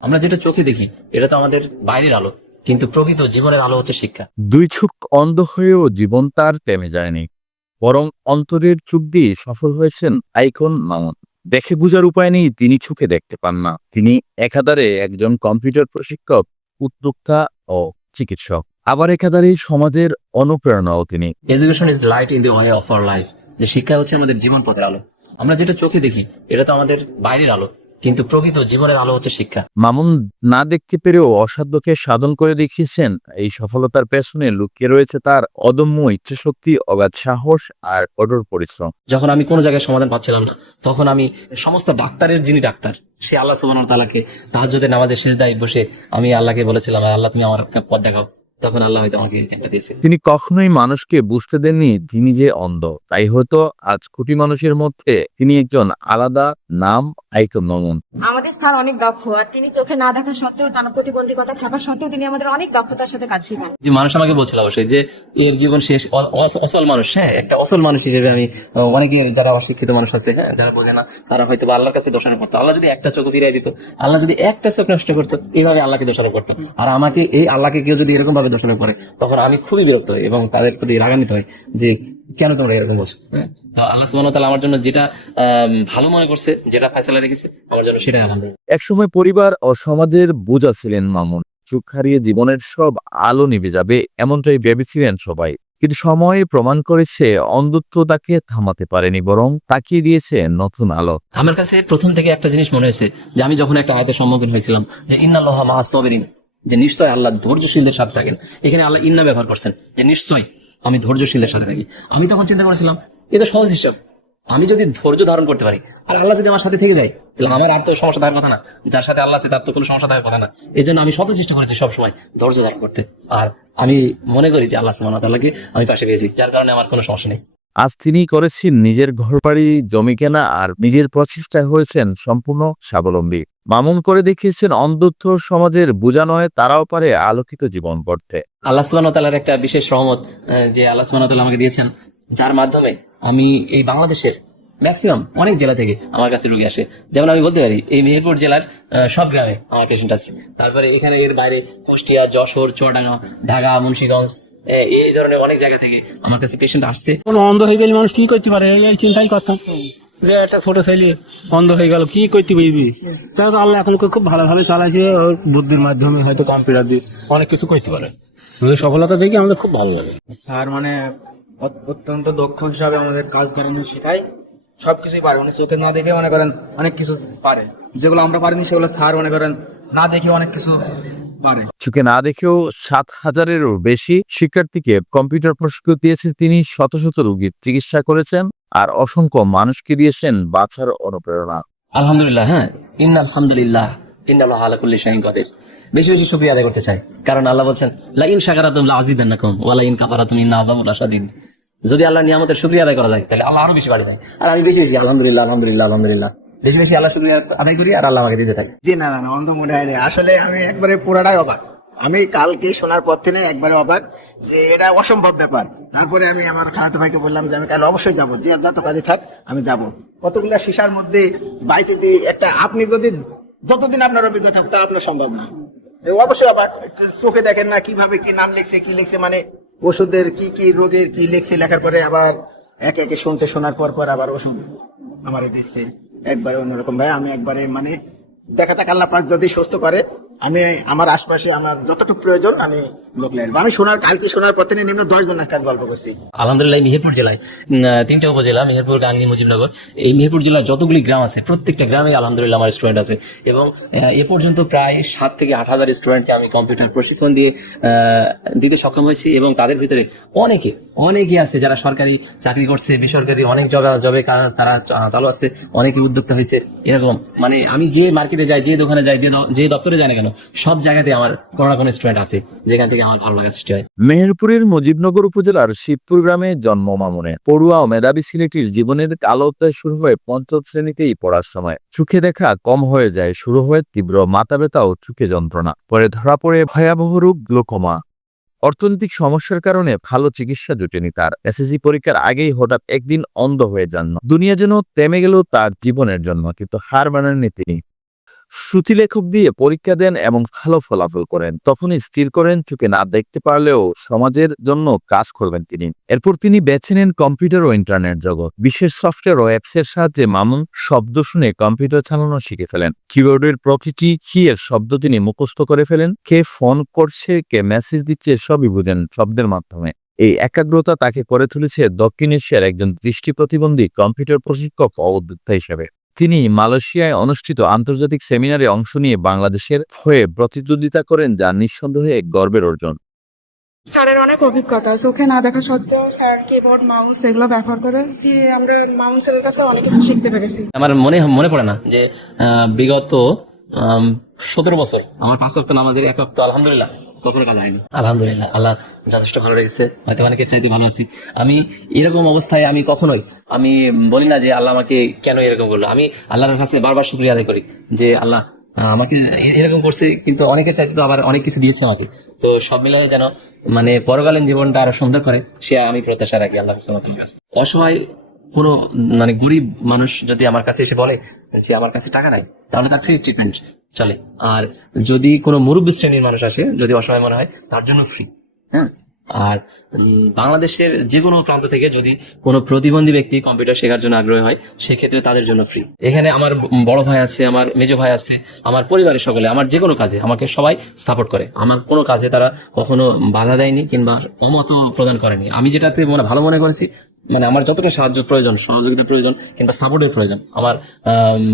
আমরা যেটা চোখে দেখি এটা তো আমাদের বাইরের আলো কিন্তু প্রকৃত জীবনের আলো হচ্ছে শিক্ষা। দুই চোখ অন্ধ হয়েও জীবন তার থেমে যায়নি বরং অন্তরের চোখ দিয়ে সফল হয়েছেন আইকন মামুন। দেখে বুঝার উপায় নেই তিনি চোখে দেখতে পান না। তিনি একাধারে একজন কম্পিউটার প্রশিক্ষক উদ্যোক্তা ও চিকিৎসক। আবার একাধারে সমাজের অনুপ্রেরণাও তিনি। Education is light in the way of our life যে শিক্ষা হচ্ছে আমাদের জীবন পথের আলো। আমরা যেটা চোখে দেখি এটা তো আমাদের বাইরের আলো। কিন্তু প্রকৃত জীবনের আলো হচ্ছে শিক্ষা। মামুন না দেখতে পেরেও অসাধ্যকে সাধন করে দেখিয়েছেন এই সফলতার পেছনে লুকিয়ে রয়েছে তার অদম্য ইচ্ছাশক্তি অগাধ সাহস আর কঠোর পরিশ্রম। যখন আমি কোনো জায়গায় সমাধান পাচ্ছিলাম না তখন আমি সমস্ত ডাক্তারের যিনি ডাক্তার সে আল্লাহ সুবাহ তালাকে যদি নামাজের শেষ দায় বসে আমি আল্লাহকে বলেছিলাম আল্লাহ তুমি আমার পথ দেখাও। তখন আল্লাহ হয়তো আমাকে জ্ঞানটা দিয়েছে। তিনি কখনোই মানুষকে বুঝতে দেননি তিনি যে অন্ধ। তাই হয়তো আজ কোটি মানুষের মধ্যে তিনি একজন আলাদা নাম আইকন আমাদের স্যার অনেক দক্ষ আর তিনি চোখে না দেখা সত্ত্বেও তার প্রতিবন্ধকতা থাকা সত্ত্বেও তিনি আমাদের অনেক দক্ষতার সাথে কাজ শেখান। যে মানুষ আমাকে বলছিল অবশ্যই যে এর জীবন শেষ অসল মানুষ হ্যাঁ একটা অসল মানুষ হিসেবে আমি অনেকে যারা অশিক্ষিত মানুষ আছে হ্যাঁ যারা বোঝে না তারা হয়তো আল্লাহর কাছে দোষারোপ করতো। আল্লাহ যদি একটা চোখ ফিরিয়ে দিত আল্লাহ যদি একটা চোখ নষ্ট করতো এইভাবে আল্লাহকে দোষারোপ করতো। আর আমাকে এই আল্লাহকে কেউ যদি এরকম ভাবে দোষারোপ করে তখন আমি খুবই বিরক্ত হই এবং তাদের প্রতি রাগান্বিত হই যে কেন তোমরা এরকম বলছো হ্যাঁ? তো আল্লাহ সুবহানাহু ওয়া তাআলা আমার জন্য যেটা ভালো মনে করছে যেটা ফয়সালা রেখেছে আমার জন্য সেটাই আলহামদুলিল্লাহ। একসময় পরিবার ও সমাজের বোঝা ছিলেন মামুন। চোখ হারিয়ে জীবনের সব আলো নিভে যাবে এমনটাই ভেবেছিলেন সবাই। কিন্তু সময় প্রমাণ করেছে অন্ধত্ব তাকে থামাতে পারেনি বরং তাকিয়ে দিয়েছে নতুন আলো। আমার কাছে প্রথম থেকে একটা জিনিস মনে হয়েছে যে আমি যখন একটা আয়তের সম্মুখীন হয়েছিলাম যে ইন্নাল্লাহ মাহা সবেরিন যে নিশ্চয় আল্লাহ ধৈর্যশীলদের সাথে থাকেন। এখানে আল্লাহ ইন্না ব্যবহার করছেন যে নিশ্চয় আমি ধৈর্যশীলদের সাথে থাকি। আমি তখন চিন্তা করেছিলাম, এ তো সহজ হিসাব। আমি যদি ধৈর্য ধারণ করতে পারি, আর আল্লাহ যদি আমার সাথে থেকে যায়, তাহলে আমার আর তো সমস্যা থাকার কথা না। যার সাথে আল্লাহ আছে, তার তো কোনো সমস্যা থাকার কথা না। এই জন্য আমি শত চেষ্টা করেছি সবসময় ধৈর্য ধারণ করতে। আর আমি মনে করি যে আল্লাহ ওয়া তাআলাকে আমি পাশে পেয়েছি, যার কারণে আমার কোনো সমস্যা নেই। আজ তিনি করেছেন নিজের ঘরবাড়ি, জমি কেনা আর নিজের প্রচেষ্টায় হয়েছেন সম্পূর্ণ স্বাবলম্বী। মামুন করে দেখিয়েছেন অন্ধত্ব সমাজের বোঝা নয় তারাও পারে আলোকিত জীবন গড়তে। আল্লাহ একটা বিশেষ রহমত যে আল্লাহ আমাকে দিয়েছেন, যার মাধ্যমে আমি এই বাংলাদেশের ম্যাক্সিমাম অনেক জেলা থেকে আমার কাছে রুগী আসে। যেমন আমি বলতে পারি, এই মেহেরপুর জেলার সব গ্রামে আমার পেশেন্ট আছে। তারপরে এখানে এর বাইরে কুষ্টিয়া, যশোর, চুয়াডাঙ্গা, ঢাকা, মুন্সিগঞ্জ এই ধরনের অনেক জায়গা থেকে আমার কাছে পেশেন্ট আসছে। কোনো অন্ধ হয়ে গেলে মানুষ কি করতে পারে? এই- চিন্তাই করতাম যে একটা ছোট ছেলে অন্ধ হয়ে গেল কি করতে পারবি? তাই আল্লাহ এখন খুব ভালো ভালো চালাইছে ওর বুদ্ধির মাধ্যমে হয়তো কম্পিউটার দিয়ে অনেক কিছু করতে পারে। ওদের সফলতা দেখে আমাদের খুব ভালো লাগে। স্যার মানে অত্যন্ত দক্ষ হিসাবে আমাদের কাজ করেন শেখায় সবকিছুই পারে। উনি চোখে না দেখে মনে করেন অনেক কিছু পারে। যেগুলো আমরা পারিনি সেগুলো স্যার মনে করেন না দেখে অনেক কিছু পারে। চোখে না দেখেও সাত হাজারেরও বেশি শিক্ষার্থীকে কম্পিউটার প্রশিক্ষণ দিয়েছেন তিনি শত শত রোগীর চিকিৎসা করেছেন আর অসংখ্য মানুষকে দিয়েছেন বাঁচার অনুপ্রেরণা। আলহামদুলিল্লাহ হ্যাঁ। ইন আলহামদুলিল্লাহ ইন্নাল্লাহ আলা কুল্লি শাইইন কাদির। বেশি বেশি শুকরিয়া আদায় করতে চাই। কারণ আল্লাহ বলছেন লা ইন শাকারাতুম লা আযীদান্নাকুম ওয়া লা ইন কাফারাতুম ইন্না আযাবুল যদি আল্লাহ নিয়ামতের শুকরিয়া আদায় করা যায় তাহলে আল্লাহ আরও বেশি বাড়ি দেয়। আর আমি বেশি বেশি আলহামদুলিল্লাহ আলহামদুলিল্লাহ আলহামদুলিল্লাহ। বেশি বেশি আল্লাহ শুকরিয়া আদায় করি আর আল্লাহ আমাকে দিতে থাকে। জি, না না অন্ধ মনে হয় আসলে আমি একবারে পুরাটাই অবাক। আমি কালকে শোনার পর থেকে একবারে অবাক যে এটা অসম্ভব ব্যাপার। তারপরে আমি আমার খালাতো ভাইকে বললাম যে, আমি কাল অবশ্যই যাব। যে যত কাজে থাক, আমি যাব। কতগুলা শিশার মধ্যে বাইসে দিয়ে একটা, আপনি যদি যতদিন আপনার অভিজ্ঞতা থাকতো আপনার সম্ভব না। অবশ্যই অবাক। চোখে দেখেন না, কীভাবে কি নাম লিখছে, কি লিখছে মানে ওষুধের কি কি রোগের কি লিখছে, লেখার পরে আবার একে একে শুনছে, শোনার পর পর আবার ওষুধ আমারে দিচ্ছে। একবারে অন্যরকম। ভাই আমি একবারে মানে দেখা যাক আল্লাহ পাক যদি সুস্থ করে আমি, আমার আশপাশে আমার যতটুকু প্রয়োজন, আমি লোক লাগবে আমি শোনার, কালকে শোনার পর থেকে নিম্ন দশ জনের কাজ গল্প করছি। আলহামদুলিল্লাহ মেহেরপুর জেলায় তিনটা উপজেলা, মেহেরপুর গাঙ্গি মুজিবনগর, এই মেহেরপুর জেলার যতগুলি গ্রাম আছে, প্রত্যেকটা গ্রামে আলহামদুলিল্লাহ আমার স্টুডেন্ট আছে। এবং এ পর্যন্ত প্রায় সাত থেকে আট হাজার স্টুডেন্টকে আমি কম্পিউটার প্রশিক্ষণ দিয়ে দিতে সক্ষম হয়েছি এবং তাদের ভিতরে অনেকে অনেকে আছে যারা সরকারি চাকরি করছে, বেসরকারি অনেক জবে জবে তারা চালু আছে, অনেকে উদ্যোক্তা হয়েছে, এরকম। মানে আমি যে মার্কেটে যাই, যে দোকানে যাই, যে যে দপ্তরে যাই না কেন সব জায়গাতে আমার কোনো না কোনো স্টুডেন্ট আছে, যেখান থেকে আমার ভালো লাগা সৃষ্টি হয়। মেহেরপুরের মুজিবনগর উপজেলার শিবপুর গ্রামে জন্ম পড়ুয়া ও মেধাবী ছেলেটির জীবনের আলো অধ্যায় শুরু পঞ্চম শ্রেণীতেই পড়ার সময়। চোখে দেখা কম হয়ে যায়, শুরু হয় তীব্র মাথা ব্যথা ও চোখে যন্ত্রণা। পরে ধরা পড়ে ভয়াবহ রোগ, গ্লোকোমা। অর্থনৈতিক সমস্যার কারণে ভালো চিকিৎসা জুটেনি তার। এসএসসি পরীক্ষার আগেই হঠাৎ একদিন অন্ধ হয়ে যান। দুনিয়া যেন থেমে গেল তার জীবনের জন্য, কিন্তু হার মানেননি তিনি। শ্রুতিলেখক দিয়ে পরীক্ষা দেন এবং ভালো ফলাফল করেন। তখনই স্থির করেন, চোখে না দেখতে পারলেও সমাজের জন্য কাজ করবেন তিনি। এরপর তিনি বেছে নেন কম্পিউটার ও ইন্টারনেট জগৎ। বিশেষ সফটওয়্যার ও অ্যাপসের সাহায্যে মামুন শব্দ শুনে কম্পিউটার চালানো শিখে ফেলেন। কিবোর্ডের প্রকৃতি কি এর শব্দ তিনি মুখস্থ করে ফেলেন? কে ফোন করছে, কে মেসেজ দিচ্ছে, সবই বুঝেন শব্দের মাধ্যমে। এই একাগ্রতা তাকে করে তুলেছে দক্ষিণ এশিয়ার একজন দৃষ্টি প্রতিবন্ধী কম্পিউটার প্রশিক্ষক ও উদ্যোক্তা হিসেবে। তিনি মালয়েশিয়ায় অনুষ্ঠিত আন্তর্জাতিক সেমিনারে অংশ নিয়ে বাংলাদেশের হয়ে প্রতিদ্বন্দ্বিতা করেন যা নিঃসন্দেহে এক গর্বের অর্জন। স্যারের অনেক অভিজ্ঞতা। চোখে না দেখা সত্ত্বেও স্যার কিবোর্ড মাউস এগুলো ব্যবহার করে যে আমরা মাউস স্যারের কাছে অনেক কিছু শিখতে পেরেছি। আমার মনে মনে পড়ে না যে আহ, বিগত সতেরো বছর আমার পাঁচ সপ্তাহ নামাজের এক অক্ত আলহামদুলিল্লাহ। কখনো কাজ হয়নি। আলহামদুলিল্লাহ, আল্লাহ যথেষ্ট ভালো লেগেছে হয়তো অনেকের চাইতে ভালো আছি। আমি এরকম অবস্থায় আমি কখনোই, আমি বলি না যে আল্লাহ আমাকে কেন এরকম করল। আমি আল্লাহর কাছে বারবার শুক্রিয়া আদায় করি যে আল্লাহ আমাকে এরকম করছে, কিন্তু অনেকের চাইতে তো আবার অনেক কিছু দিয়েছে আমাকে। তো সব মিলাই যেন মানে পরকালীন জীবনটা আরও সুন্দর করে, সে আমি প্রত্যাশা রাখি আল্লাহ কাছে। অসহায় কোনো মানে গরিব মানুষ যদি আমার কাছে এসে বলে যে আমার কাছে টাকা নাই, তাহলে তার ফ্রি ট্রিটমেন্ট চলে। আর যদি কোনো মুরব্বী শ্রেণির মানুষ আসে, যদি অসহায় মনে হয়, তার জন্য ফ্রি হ্যাঁ? আর বাংলাদেশের যে কোনো প্রান্ত থেকে যদি কোনো প্রতিবন্ধী ব্যক্তি কম্পিউটার শেখার জন্য আগ্রহী হয়, সেক্ষেত্রে তাদের জন্য ফ্রি এখানে আমার বড় ভাই আছে, আমার মেজো ভাই আছে, আমার পরিবারের সকলে, আমার যে কোনো কাজে আমাকে সবাই সাপোর্ট করে। আমার কোনো কাজে তারা কখনো বাধা দেয়নি কিংবা অমত প্রদান করেনি। আমি যেটাতে মনে ভালো মনে করেছি মানে আমার যতটা সাহায্য প্রয়োজন, সহযোগিতা প্রয়োজন কিংবা সাপোর্টের প্রয়োজন, আমার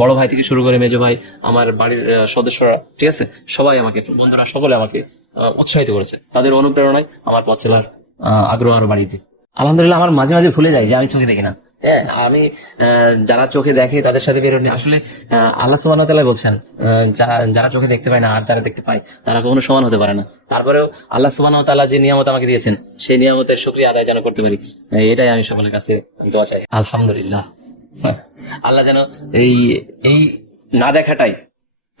বড় ভাই থেকে শুরু করে মেজো ভাই, আমার বাড়ির সদস্যরা, ঠিক আছে? সবাই আমাকে, বন্ধুরা সকলে আমাকে উৎসাহিত করেছে। তাদের অনুপ্রেরণায় আমার পথ চলার আগ্রহ আরও বাড়িতে আলহামদুলিল্লাহ আমার মাঝে মাঝে ভুলে যাই যে আমি চোখে দেখি না। হ্যাঁ আমি যারা চোখে দেখে তাদের সাথে বেরোনি আসলে আল্লাহ সুবাহ তালা বলছেন যারা চোখে দেখতে পায় না আর যারা দেখতে পায়, তারা কখনো সমান হতে পারে না। তারপরেও আল্লাহ সুবাহ তালা যে নিয়ামত আমাকে দিয়েছেন, সেই নিয়ামতের শুক্রিয়া আদায় যেন করতে পারি। এটাই আমি সকলের কাছে দোয়া চাই। আলহামদুলিল্লাহ। আল্লাহ যেন এই এই না দেখাটাই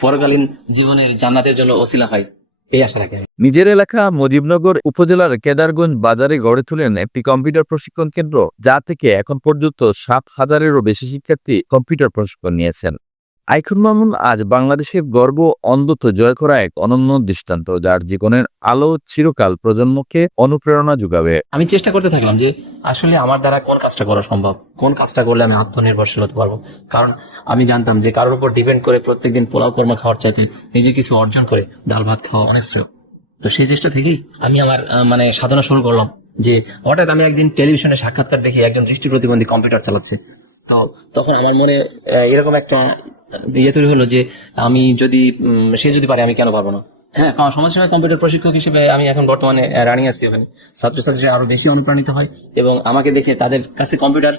পরকালীন জীবনের জান্নাতের জন্য ওসিলা হয়। এই আশা রাখি নিজের এলাকা মজিবনগর উপজেলার কেদারগঞ্জ বাজারে গড়ে তুলেন একটি কম্পিউটার প্রশিক্ষণ কেন্দ্র, যা থেকে এখন পর্যন্ত সাত হাজারেরও বেশি শিক্ষার্থী কম্পিউটার প্রশিক্ষণ নিয়েছেন। আইকুন মামুন, আজ বাংলাদেশের গর্ব অন্ধত্ব জয় করা এক অনন্য দৃষ্টান্ত, যার জীবনের আলো চিরকাল প্রজন্মকে অনুপ্রেরণা যোগাবে। আমি চেষ্টা করতে থাকলাম যে আসলে আমার দ্বারা কোন কাজটা করা সম্ভব? কোন কাজটা করলে আমি আত্মনির্ভরশীল হতে পারব? কারণ আমি জানতাম যে কারোর উপর ডিপেন্ড করে প্রত্যেকদিন পোলাও কর্ম খাওয়ার চাইতে নিজে কিছু অর্জন করে ডাল ভাত খাওয়া অনেক শ্রেয়। তো সেই চেষ্টা থেকেই আমি আমার মানে সাধনা শুরু করলাম যে হঠাৎ আমি একদিন টেলিভিশনে সাক্ষাৎকার দেখি একজন দৃষ্টি প্রতিবন্ধী কম্পিউটার চালাচ্ছে। তো তখন আমার মনে এরকম একটা ইয়ে তৈরি হলো যে আমি যদি সে যদি পারে আমি কেন পারব না? হ্যাঁ কারণ সমাজসেবা কম্পিউটার প্রশিক্ষক হিসেবে আমি এখন বর্তমানে রানিং আসছি ওখানে। ছাত্রছাত্রীরা আরও বেশি অনুপ্রাণিত হয় এবং আমাকে দেখে তাদের কাছে কম্পিউটার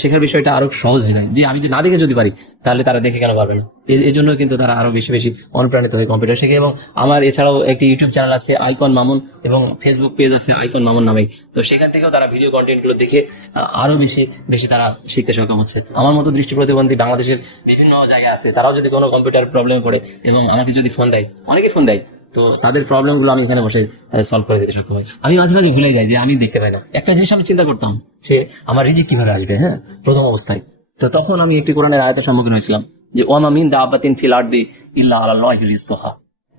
শেখার বিষয়টা আরও সহজ হয়ে যায়। যে আমি যে না দেখে যদি পারি, তাহলে তারা দেখে কেন পারবে না? এই- জন্য কিন্তু তারা আরও বেশি বেশি অনুপ্রাণিত হয় কম্পিউটার শেখে এবং আমার এছাড়াও একটি ইউটিউব চ্যানেল আছে আইকন মামুন এবং ফেসবুক পেজ আছে আইকন মামুন নামে। তো সেখান থেকেও তারা ভিডিও কন্টেন্টগুলো দেখে আরও বেশি বেশি তারা শিখতে সক্ষম হচ্ছে। আমার মতো দৃষ্টি প্রতিবন্ধী বাংলাদেশের বিভিন্ন জায়গায় আছে, তারাও যদি কোনো কম্পিউটার প্রবলেম পড়ে এবং আমাকে যদি ফোন দেয়, অনেকে ফোন দেয়, তো তাদের প্রবলেমগুলো আমি এখানে বসে তাদের সলভ করে দিতে সক্ষম হই। আমি মাঝে মাঝে ভুলে যাই যে আমি দেখতে পাই না। একটা জিনিস আমি চিন্তা করতাম যে আমার রিজিক কীভাবে আসবে হ্যাঁ? প্রথম অবস্থায়। তো তখন আমি একটি কোরআনের আয়তের সম্মুখীন হয়েছিলাম। যে ওয়ামা মিন দাবাতিন ফিল আরদি ইল্লা আল্লাহ রিজকহা।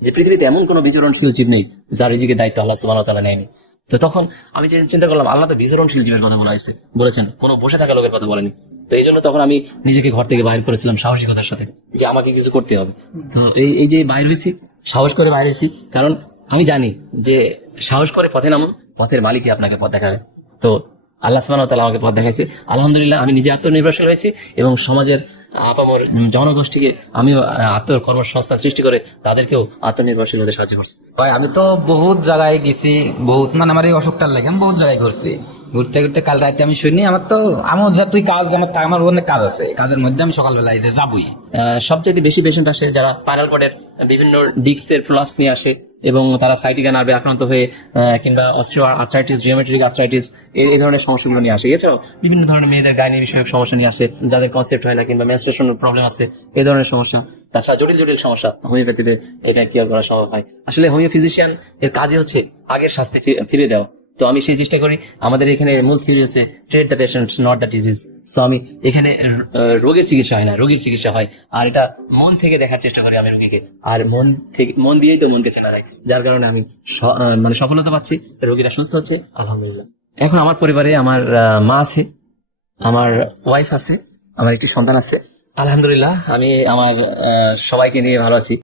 যে পৃথিবীতে এমন কোনো বিচরণশীল জীব নেই, যার রিজিকের দায়িত্ব আল্লাহ সুবহানাহু ওয়া তাআলা নেয়নি। তো তখন আমি চিন্তা করলাম, আল্লাহ তো বিচরণশীল জীবের কথা বলা হয়েছে। বলেছেন, কোনো বসে থাকা লোকের কথা বলেনি। তো এই জন্য তখন আমি নিজেকে ঘর থেকে বাইর করেছিলাম সাহসিকতার সাথে, যে আমাকে কিছু করতে হবে। তো এই এই যে বাইর হয়েছি, সাহস করে বাইর হয়েছি, কারণ আমি জানি যে সাহস করে পথে নামুন, পথের মালিকই আপনাকে পথ দেখাবে। তো আল্লাহ সুবহানাহু ওয়া তাআলা আমাকে পথ দেখাইছে। আলহামদুলিল্লাহ, আমি নিজে আত্মনির্ভরশীল হয়েছি এবং সমাজের আপামর জনগোষ্ঠীকে আমিও আত্মকর্মসংস্থান সৃষ্টি করে তাদেরকেও আত্মনির্ভরশীল হতে সাহায্য করছি। ভাই আমি তো বহুত জায়গায় গেছি বহুত মানে আমার এই অসুখটার লাগে আমি বহুত জায়গায় ঘুরছি। ঘুরতে ঘুরতে কাল রাতে আমি শুনি আমার তো আমার যা তুই কাজ আমার আমার অনেক কাজ আছে। কাজের মধ্যে আমি সকালবেলা এতে যাবই। আহ, সবচেয়ে বেশি পেশেন্ট আসে যারা স্পাইনাল কর্ডের বিভিন্ন ডিস্কের ফ্লাস নিয়ে আসে। এবং তারা সাইটিকা নার্ভে আক্রান্ত হয়ে কিংবা অস্ট্রিও আর্থ্রাইটিস, জিওমেট্রিক আর্থ্রাইটিস এই ধরনের সমস্যাগুলো নিয়ে আসে। এছাড়াও বিভিন্ন ধরনের মেয়েদের গাইনি বিষয়ক সমস্যা নিয়ে আসে, যাদের কনসেপ্ট হয় না কিংবা মেনস্ট্রুয়েশন প্রবলেম আছে, এই ধরনের সমস্যা। তাছাড়া জটিল জটিল সমস্যা, হোমিওপ্যাথিতে এটা কিয়ার করা সম্ভব হয়। আসলে হোমিও ফিজিশিয়ান এর কাজে হচ্ছে আগের স্বাস্থ্যে ফিরে দেওয়া। তো আমি সেই চেষ্টা করি। আমাদের এখানে মূল থিওরি হচ্ছে treat the patient not the disease so আমি এখানে রোগের চিকিৎসা হয় না, রোগীর চিকিৎসা হয়। আর এটা মন থেকে দেখার চেষ্টা করি আমি রোগীকে। আর মন থেকে, মন দিয়েই তো মনকে চেনা যায়। যার কারণে আমি মানে সফলতা পাচ্ছি, রোগীরা সুস্থ হচ্ছে, আলহামদুলিল্লাহ। এখন আমার পরিবারে আমার মা আছে, আমার ওয়াইফ আছে, আমার একটি সন্তান আছে। আলহামদুলিল্লাহ, আমি আমার সবাইকে নিয়ে ভালো আছি।